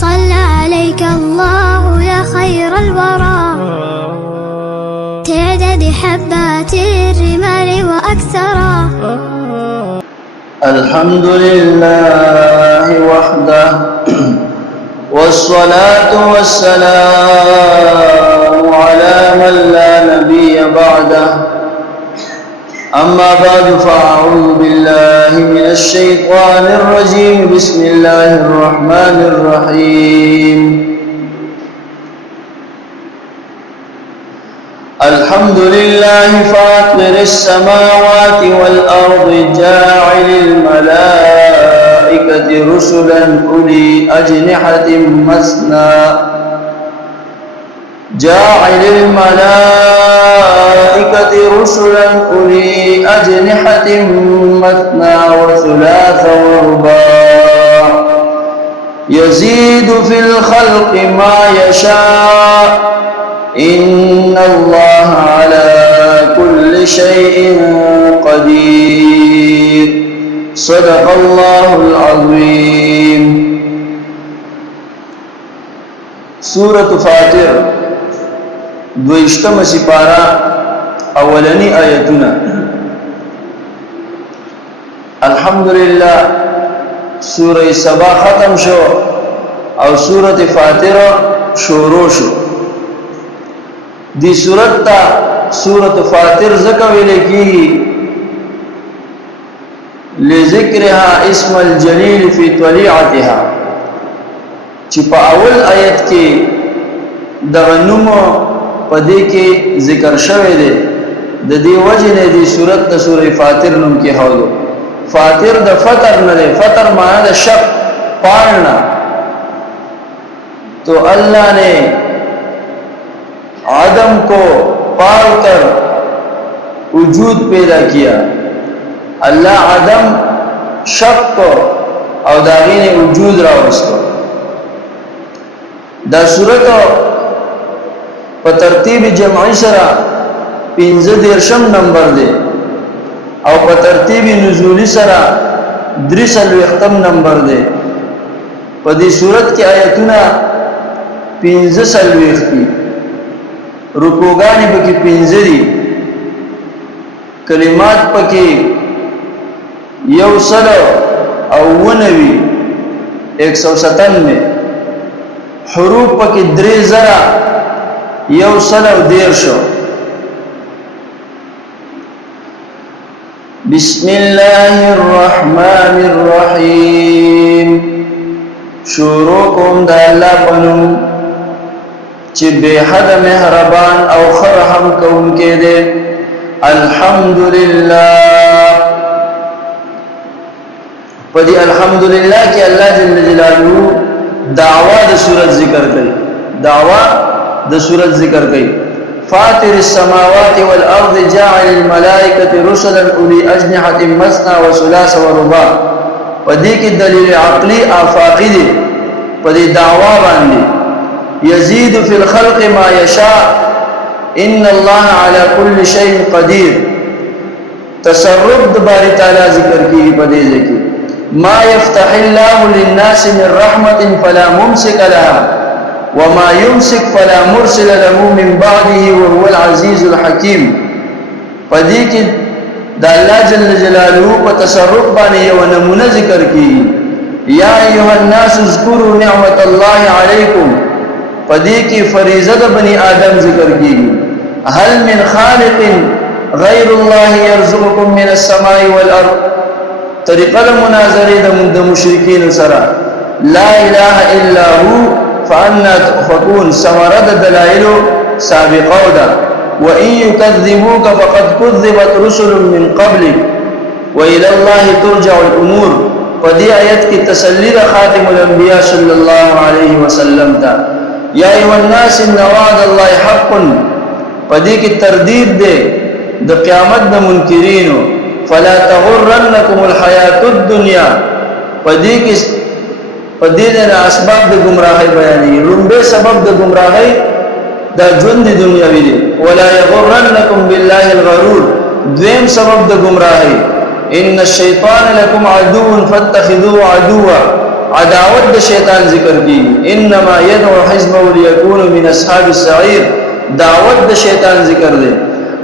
صلى عليك الله يا خير الورى تعدد حبات الرمال وأكثرا. الحمد لله وحده والصلاة والسلام على من لا نبي بعده. أما بعد فأعوذ بالله من الشيطان الرجيم. بسم الله الرحمن الرحيم. الحمد لله فاطر السماوات والأرض جاعل الملائكة رسلا أولي أجنحة مثنى جاعل الملائكة رسلا أولي أجنحة مثنى وثلاث ورباع يزيد في الخلق ما يشاء إن الله على كل شيء قدير. صدق الله العظيم. سورة فاطر دویشتم سپارہ اولنی آیتنا. الحمدللہ سورہ سبا ختم شو او سورة فاطر شروع شو. دی سورت تا سورة فاطر ذکر لکی لذکرها اسم الجلیل فی طلیعتها چی پا اول آیت کی دغنمو پدې کې ذکر شوی دی. د دې وجه نه دی سورۃ د سورې فاطر نوم کې هولو. فاطر د فطر نه دی. فطر معنی د شق پالنا. تو اللہ نے آدم کو پال کر وجود پیدا کیا. اللہ آدم شق کو او داغی نے وجود راوستو. دا سورۃ په ترتیب جمعی سره 15 نمبر دی او په ترتیب نزولی سره 33 نمبر دی. په دې صورت کې آیتونه 15 دي. رکوګانی پکې 15 دي. کلمات پکې 197. حروف پکې 3000 110. بسم الله الرحمن الرحيم. شروع کوم د الله په نوم چې به حد مهربان او رحم کوونکی دی. الحمدلله. په دې الحمدلله کې الله جل جلاله دعوا د صورت ذکر کوي. دعوا د صورت ذکر کوي. فاطر السماوات والارض جاعل الملائکه رسلا اولی اجنحه مثنى وثلاث ورباع. پدې کې دلیل عقلی آفاقی دی په دې دعوا باندې. یزيد فی الخلق ما یشاء ان الله على كل شيء قدیر. تصرف د باری تعالی ذکر کیږي په دې ځکه. ما يفتح الله للناس من رحمة فلا ممسك لها وما يمسك فلا مرسل له من بعده وهو العزيز الحكيم. پدې کې د الله جل جلاله په تصرف باندې یو نمونه ذکر کیږي. یا ایها الناس اذكروا نعمت الله علیکم. پدې کې فریضه د بنی آدم ذکر کیږي. هل من خالق غیر الله يرزقكم من السماء والارض. طریقه مناظره د مشرکین سره. لا اله الا هو فانا تؤفكون. ثمره دلائل سابقه ده. وان يكذبوك فقد كذبت رسل من قبلك والى الله ترجع الامور. فدي آیت کی تسلی خاتم الانبیاء صلی الله علیه وسلم تا. یا ایها الناس ان وعد الله حق. فدي کی تردید ده د قیامت د منکرینو. فلا تغرنكم الحیات الدنیا. فدي کی پدې د اسباب د گمراهۍ بیانې. لومبه سبب د گمراهۍ د ژوند دنیاوی دی. ولا یغرنکم بالله الغرور. دویم سبب د گمراهۍ ان الشیطان لكم عدو فاتخذوه عدوا. عداوت د شیطان ذکر کی انما يدعو حزبه ليكون من اصحاب السعير دعوت د شیطان ذکر دی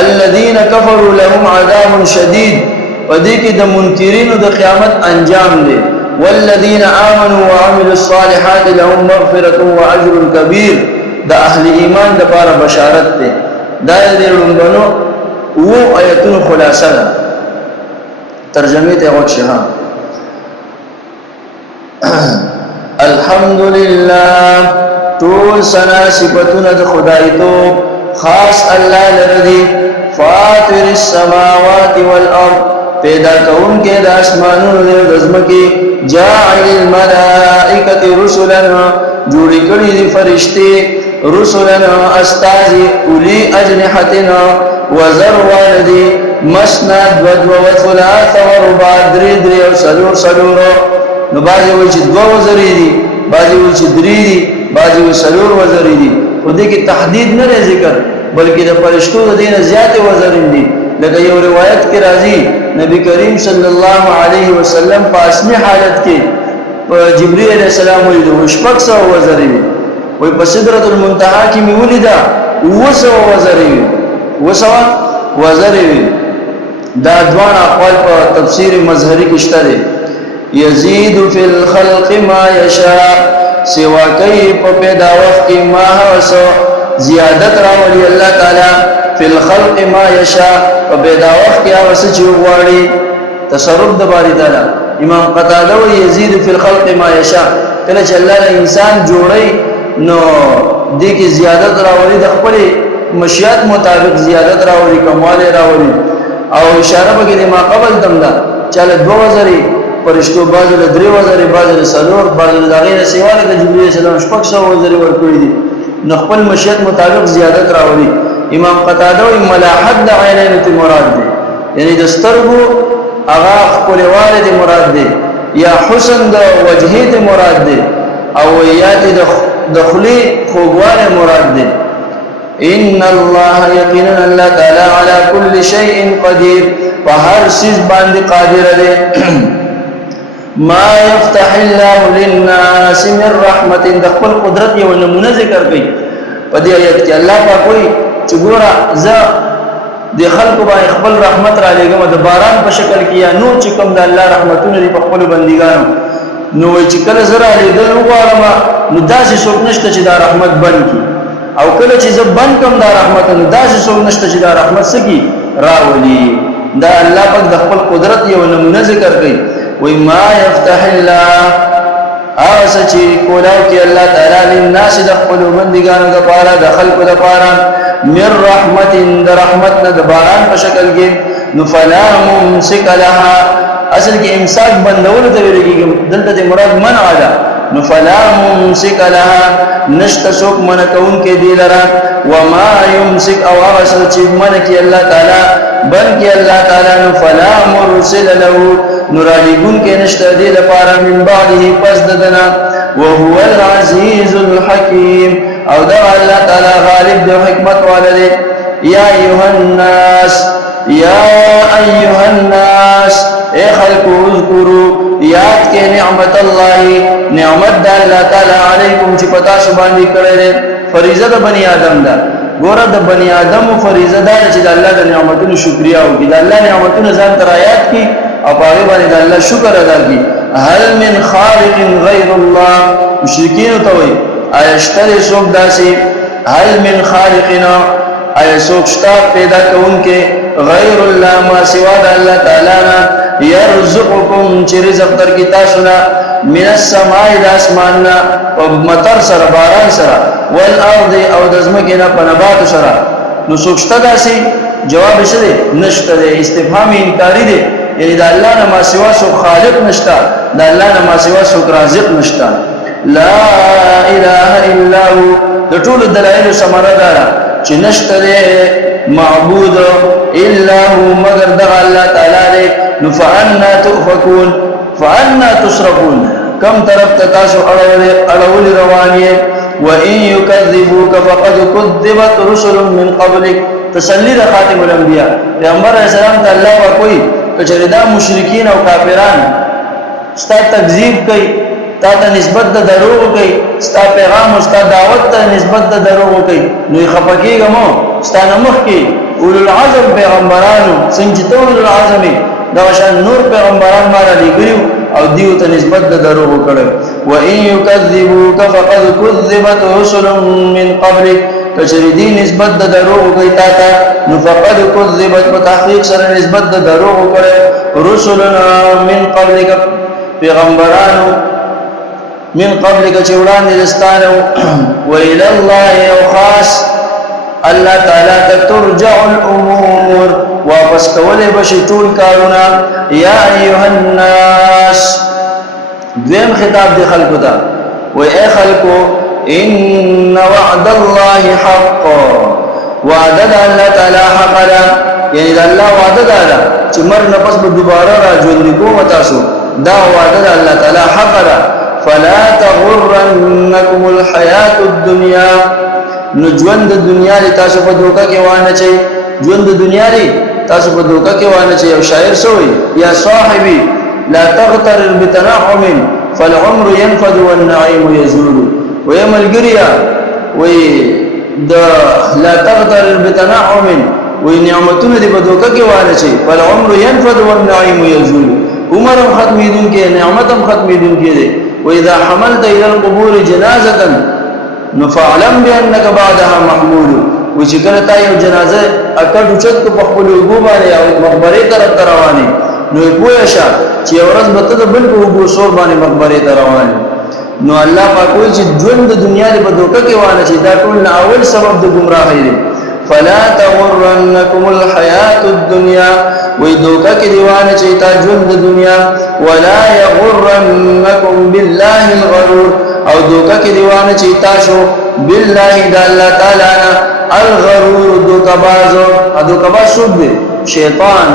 الذين كفروا لهم عذاب شديد پدې کې د منکرینو د قیامت انجام دی والذین آمنوا وعملوا الصالحات لهم مغفرة واجر كبير د اهل ایمان د لپاره بشارت ده دا د لومبنو وو آیتونو خلاصه ده ترجمه ته وښه الحمدلله طول سنا صفاتنا د خدای تو خاص الله لرضی فاطر السماوات والارض پیدا کون کے د اسمانونو د زمکی جاعل الملائکه رسلا جوړی کړي دي فرشتي رسلا استاذي اولی اجنحتنا وزر والدي مسند وثلاث ورباع دري او سلور نو باجی وی چې دو وزری دي باجی وی چې درې دي باجی وی سلور وزری دي او دې کې تحدید نه ذکر بلکې د فرشتو د دینه زیات وزرین دي لکه یو روایت کې راځي نبی کریم صلی الله علیه وسلم په اصلي حالت کې جبرئیل علیہ السلام ولیدو شپږ سو وزری وي په سدرۃ المنتهى کې می ولیدا وسو وزری وسو وزری دا دوان اقوال په تفسیر مظهری کې شته دي یزيد فی الخلق ما یشاء سوا کوي په پیدا وخت کې ما هوسو زیادت راولي الله تعالی فی الخلق ما یشاء په پیدا وخت کې هوس چې غواړي تصرف د باری تعالی امام قتاده و یزيد فی الخلق ما یشاء کله چې الله انسان جوړي نو دې کې زیادت راولي د خپل مشیات مطابق زیادت راولي کمواله راولي او اشاره وکړي ما قبل دمدا چاله دو وزري پرشتو بازو له درې وزري بازو له سلور بازو له غیر سیواله د جبرئیل السلام شپږ سو وزري ورکړي دي نو خپل مشیات مطابق زیادت راولي امام قتاده و ملاحت د عینین ته مراد دي یعنی د سترګو اغا خپل والد مراد دي یا حسن د وجهه ته مراد دي او یاد د دخلی خوګواله مراد دي ان الله یقینا الله تعالی علی کل شیء قدیر فهر شیء باندې قادر دی ما يفتح الله للناس من رحمت د خپل قدرت یو نمونه ذکر کوي په دې آیت کې الله پاک کوي چې ګوره زه د خلکو باندې خپل رحمت را لګم د باران په شکل کې یا نور چې کوم د الله رحمتونه لري په خپل بندګانو نو چې کله زرا لیدل وغواړم نو داسې څوک نشته چې دا رحمت بند کی او کله چې زه بند کوم دا رحمت نو داسې څوک نشته چې دا رحمت سکی راولي دا الله پاک د خپل قدرت یو نمونه ذکر کوي وای ما یفتح الله اوسچی کولاو کې الله تعالی للناس د خپل بندګانو د پاره د خلقو د پاره من رحمت د رحمت د باران په شکل کې نو فلا ممسک لها اصل کې امساک بندول ته ویل کېږي دلته د مراد منع ده نو فلا ممسک لها نشت سوک من کون کې دی لرا وما يمسك او اصل چې من کې الله تعالی بلکې الله تعالی نو فلا مرسل له نورالګون کې نشته دی لپاره من بعده پس ددنا وهو العزيز الحكيم او دا الله تعالی غالب د حکمت والده یا ایها الناس اے خلق اذکروا یاد کې نعمت الله نعمت د الله تعالی علیکم چې پتا شو باندې کړی فریضه د بنی آدم ده ګوره د بنی آدم فریضه ده چې د الله د نعمتونو شکریا وکړي د الله نعمتونو ځان تر آیات کې او هغه باندې د الله شکر ادا کړي هل من خالق غیر الله مشرکین ته وایي ایشتری سوک داسي هل من خالقنا ای سوک شتا پیدا کونکي غیر الله ما سوا د الله تعالی نه يرزقكم چې رزق درکې تاسو نه من السماء د اسماننا او مطر سره باران سره والارض او د زمکې نه په نبات سره نو سوک شتا داسي جواب شته نشته استفهام انکاری دی یعنی د الله نه ما سوا سو خالق نشتا د الله نه ما سوا سو رازق نشتا لا اله الا هو د ټول دلایل سمره ده چې نشته معبود الا هو مگر د الله تعالی نو فانا تؤفكون فانا تصرفون کم طرف تاسو اړول روانيه وان يكذبوك فقد كذبت رسل من قبلك تسلی د خاتم الانبیاء پیغمبر اسلام ته الله کوئی کچریدا مشرکین او کافران ستا تکذیب کوي تا ته نسبت د دروغ کوي ستا پیغام او ستا دعوت ته نسبت د دروغ کوي نو خپکیږه مو ستا نمخ کې اولو العزم پیغمبرانو څنګه ته اولو العزم دا شان نور پیغمبران باندې لګیو او دیو ته نسبت د دروغ کړو و ان یکذبوک فقد كذبت رسل من قبلک کچری دی نسبت د دروغ کوي تا ته نو فقد كذبت په تحقیق سره نسبت د دروغ کړو رسلنا من قبلک پیغمبرانو من قبلک چې وړاندې دستانه و الى الله او خاص الله تعالی ته ترجع الامور واپس کولې بشي ټول کارونه یا ایها الناس دویم خطاب دی خلقو ته و اے خلقو ان وعد الله حق وعده الله تعالی حق ده یعنی الله وعده ده چې مرګ نه پس به دوباره راځي کوم تاسو دا وعده الله تعالی حق ده فلا تغرنكم الحياة الدنيا نجوند الدنيا لتاسو په دوکا کې وانه چي ژوند دنیا دی تاسو په دوکا کې وانه چي او شاعر سوې یا صاحبي لا تغتر بتنعم فالعمر ينفد والنعيم يزول ويا ملګریا وي دا لا تغتر بتنعم ونعمتونه دی په دوکا کې وانه چي فالعمر ينفد والنعيم يزول عمر ختميدون کې نعمتم ختميدون کې دي واذا حملت الى القبور جنازه نفعلم بانك بعدها محمول وشکل تا یو جنازه اکړ اوچت په خپل وګو باندې او مقبره طرف رواني نو پوه شه چې ورځ به ته بل په وګو سور باندې مقبره ته رواني نو الله پاک وایي چې ژوند د دنیا په دوکه کې وانه چې دا ټول اول سبب د گمراهۍ دی فلا تغرنكم الحياة الدنيا ويدوكا كديوان چيتا جند دنيا ولا يغرنكم بالله الغرور او دوكا كديوان چيتا شو بالله دا الله تعالى الغرور دوكا بازو دوكا باز شو دي شيطان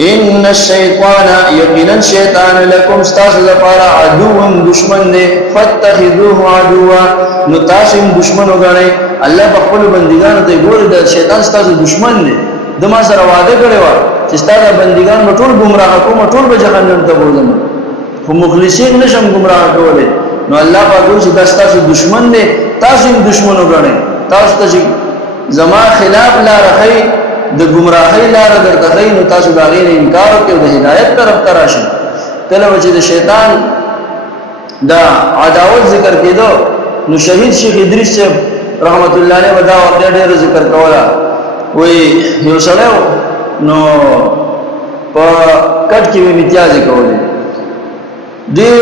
ان الشيطان يقينا شيطان لكم استاذ لپاره عدو دشمن دي فاتخذوه عدوا نتاشم دشمن وګڼئ الله په خپل بندګانو ته ګوري د شیطان ستاسو دشمن دی د ما سره وعده کړی و چې ستاسو بندګان ټول گمراه کوم ټول به جهنم ته بوزم خو مخلصین نشم گمراه کولای نو الله پاک چې تاسو دشمن دی تاسو هم دشمن وګڼئ تاسو ته زما خلاف لا رخی د گمراهی لار درته نو تاسو دا غیر انکار کوي د هدایت طرف تراشي کله چې د شیطان دا عداوت ذکر کېدو نو شهید شیخ ادریس رحمت الله علیه ودا واقعا ډېر ذکر کولا وی یو سره نو په کټ کې امتیاز کولې ډېر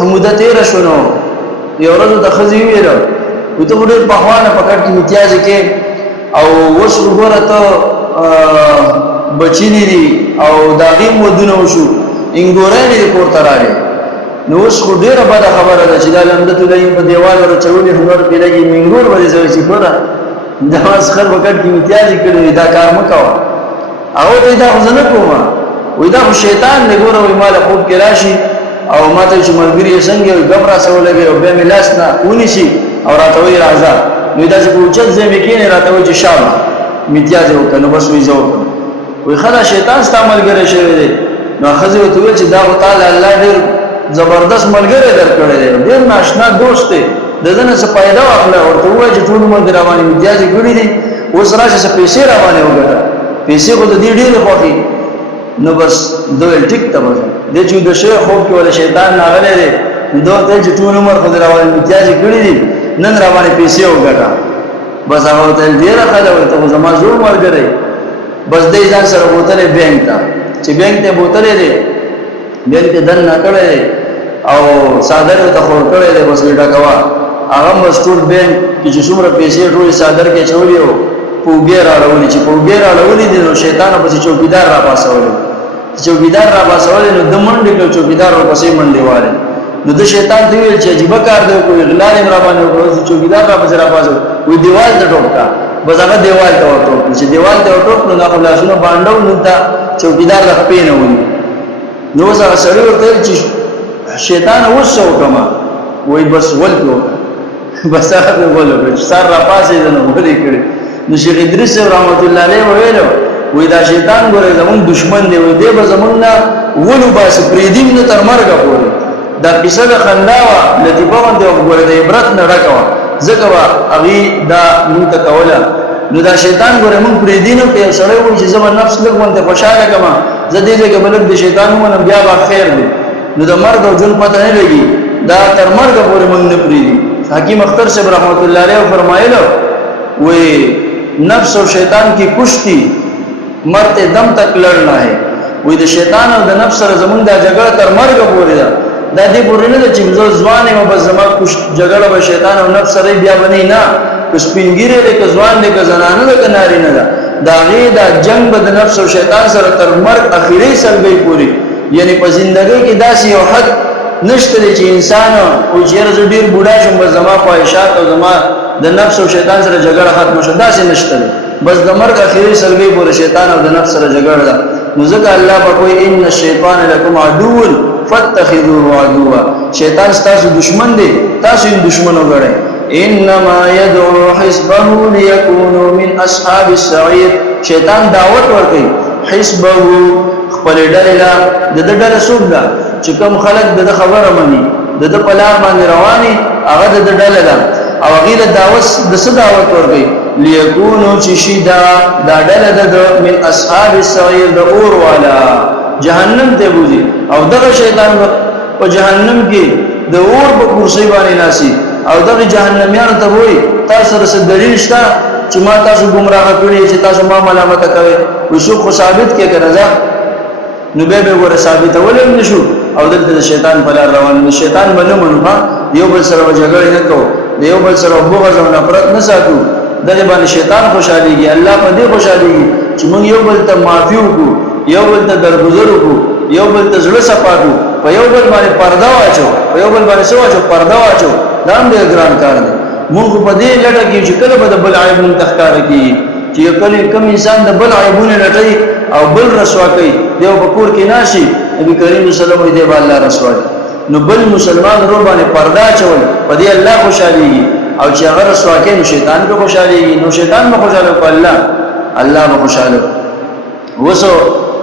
حموده تیر شونو یو ورځ د خزي ویل وته ډېر په خوانه په کټ کې امتیاز کې او وس وګوره ته بچینی دي او داغي مودونه وشو انګورانې پورته راغی نو اوس خو ډیره بد خبره ده چې دا لمدته لای په دیوال ورچولې هنر کې لګي منګور ورې زوي چې پورا دا واس خر وکړ کې امتیاز کړی دا کار مکوا او ته دا ځنه کومه وې دا شیطان نه ګوره وې مال خوب کې راشي او ماته چې ملګری څنګه غبره سولګي او به ملاس نه ونی شي او راته وې راځه نو دا چې پوښتنه زمې کې نه راته وې چې شابه امتیاز وکړو بس وې ځو وې خلا شیطان استعمال ګره شوی دی نو خزه وته چې دا تعالی الله ډېر زبردست ملګری درکړی دی ډېر ناشنا دوست دی دغه څه پیدا واخله ورته وایي چې ټول ملګری رواني امتیاز ګړي دي اوس راشه څه پیسې روانه وګټه پیسې خو د دې ډېر خوخي نو بس دوی ټیک ته وځي د چې د شیخ خو کې ول شیطان ناغله دی دوی ته چې ټول عمر خو رواني امتیاز ګړي دي نن رواني پیسې وګټه بس هغه ته ډېر خاله ورته زما زور ملګری بس دې ځان سره بوتل بینک ته چې بینک ته بوتل دی بینک ته دن نه کړی او صادر ته خور کړی دی بس لټا کوا هغه مستور بینک چې څومره پیسې ټول صادر کې چولې او پوګیر راولې چې پوګیر راولې دي نو شیطان په چوکیدار را پاسولې چوکیدار را پاسولې نو د منډې کې چوکیدار او پسې منډې والے نو د شیطان دی چې عجیب کار دی کوئی اغلال را باندې کوي چوکیدار را پاسه را پاسو وې دیوال ته ټوکا بس هغه دیوال ته ټوک چې دیوال ته ټوک نو هغه لاسونه باندې نو دا چوکیدار د خپې نه ونی نو زه سره ورته چې شیطان وسو کما وای بس ولکو بس هغه ولکو سر را پاسې نه ولې کړی نو شیخ ادریس رحمت الله علیه ویلو وای دا شیطان ګوره زمون دشمن دی وای دی به زمون نه ولو باس پریدیم نه تر مرګ پورې دا قصه د خنداوه لطیفه باندې وګوره د عبرت نه ډکه ځکه وا اغي دا مونږ ته کوله نو دا شیطان ګوره مونږ پرې دینو په سره وایي چې زما نفس لږ باندې خوشاله کما زدي دې کې بلد د شیطان مونږ بیا با خیر دی نو د مرګ او جون پته نه لګي دا تر مرګ پورې مونږ نه پرې دي حکیم اختر صاحب رحمت الله علیه فرمایله وې نفس اور شیطان کی کشتی مرتے دم تک لڑنا ہے وې د شیطان او د نفس سره زمونږ د جګړه تر مرګ پورې ده دا دې پورې نه چې زو ځوانه مو بس زما جګړه به شیطان او نفس سره بیا بنئ نه سپینګیره دې که ځوان دې که زنانه دې که ناری نه ده دا غي دا جنگ به د نفس او شیطان سره تر مرګ اخیری سلګي پورې یعنی په ژوندۍ کې داسې یو حد نشته چې انسان او چیرې ډیر بوډا شوم بس زما خواهشات او زما د نفس او شیطان سره جګړه ختم شوه داسې نشته بس د مرګ اخیری سلګي پورې شیطان او د نفس سره جګړه ده نو ځکه الله په کوئی ان الشیطان لکم عدو فاتخذوه عدوا شیطان ستاسو دشمن دی تاسو یې دشمن وګڼئ انما يدعو حزبه ليكونوا من اصحاب السعير شیطان دعوت ورکړي حزبه خپل ډلې لا د ډلې څوک ده چې کوم خلک د خبره مني د په لار باندې رواني هغه د ډلې ده او غیر دعوت د څه دعوت ورکړي ليكونوا شيدا دا ډلې د من اصحاب السعير د اور والا جهنم ته بوزي او دغه شیطان په جهنم کې د اور په کرسي باندې ناسي او دغه جهنميان ته وایي تاسو سره دلیل شته چې ما تاسو گمراه کړی چې تاسو ما ملامت کوي وشو خو ثابت کې کړه نو به ور ثابت ولې نشو او دلته شیطان په لار روان دي شیطان باندې منفه یو بل سره جګړه نه کو یو بل سره بغض او نفرت نه ساتو دغه باندې شیطان خوشاليږي الله په دې خوشاليږي چې موږ یو بل ته معافي وکړو یو بل ته درگذر وکړو یو بل ته زړه صفاتو په یو بل باندې پرده واچو په یو بل باندې سوچو پرده واچو دا هم ډېر ګران کار دی موږ په دې لټه کې چې کله به بل عیبونه تخکار کیږي چې کله کوم انسان د بل عیبونه لټي او بل رسوا کوي دیو بکور کې ناشي نبی کریم صلی الله علیه وسلم دې الله رسوا نو بل مسلمان ور باندې پرده چول په دې الله خوشاليږي او چې هغه رسوا کوي نو شیطان به خوشاليږي نو شیطان به خوشاله کوي الله به خوشاله وسو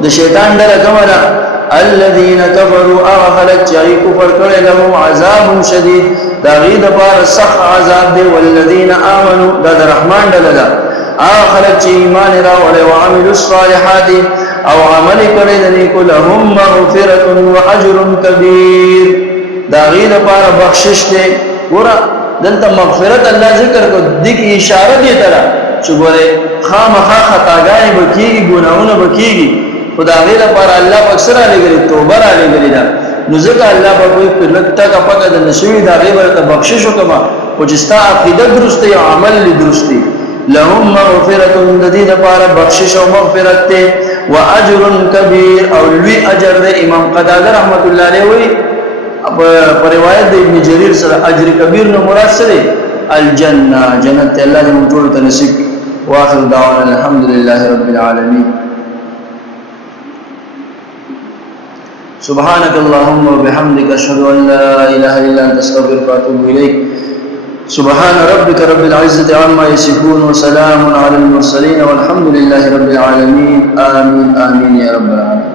د شیطان ډله کومه الذين كفروا اغفلت جاي كفر کړي لهم عذاب شدید دا غي د بار سخت عذاب دی والذین آمنوا دا رحمان ډله اخرت چې ایمان راوړل او عملوا الصالحات او عمل کړي د نیکو لهم مغفرة واجر کبیر دا غي د بار بخشش دی ګور دلته مغفرت الله ذکر کو د اشاره دی تر چې ګوره خامخا خطاګانې بکیږي ګناهونه بکیږي خدا غیر پر الله اکثر علی گری توبه علی گری دا نو ځکه الله په کوئی لکتا کا پکا د نشوی دا غیر ته بخشش وکما او چې ستا عقیده درسته او عمل درسته لهم مغفرة الذين پر بخشش او مغفرت ته واجر کبیر او لوی اجر د امام قتاده رحمت الله علیه وی په روایت د ابن جریر سره اجر کبیر نو مراد سره الجنه جنت الله دې موږ ټول ته نصیب واخر دعوانا الحمد لله رب العالمين سبحانك اللهم وبحمدك اشهد ان لا اله الا انت استغفرك واتوب اليك سبحان ربك رب العزه عما يصفون وسلام على المرسلين والحمد لله رب العالمين آمين آمين يا رب العالمين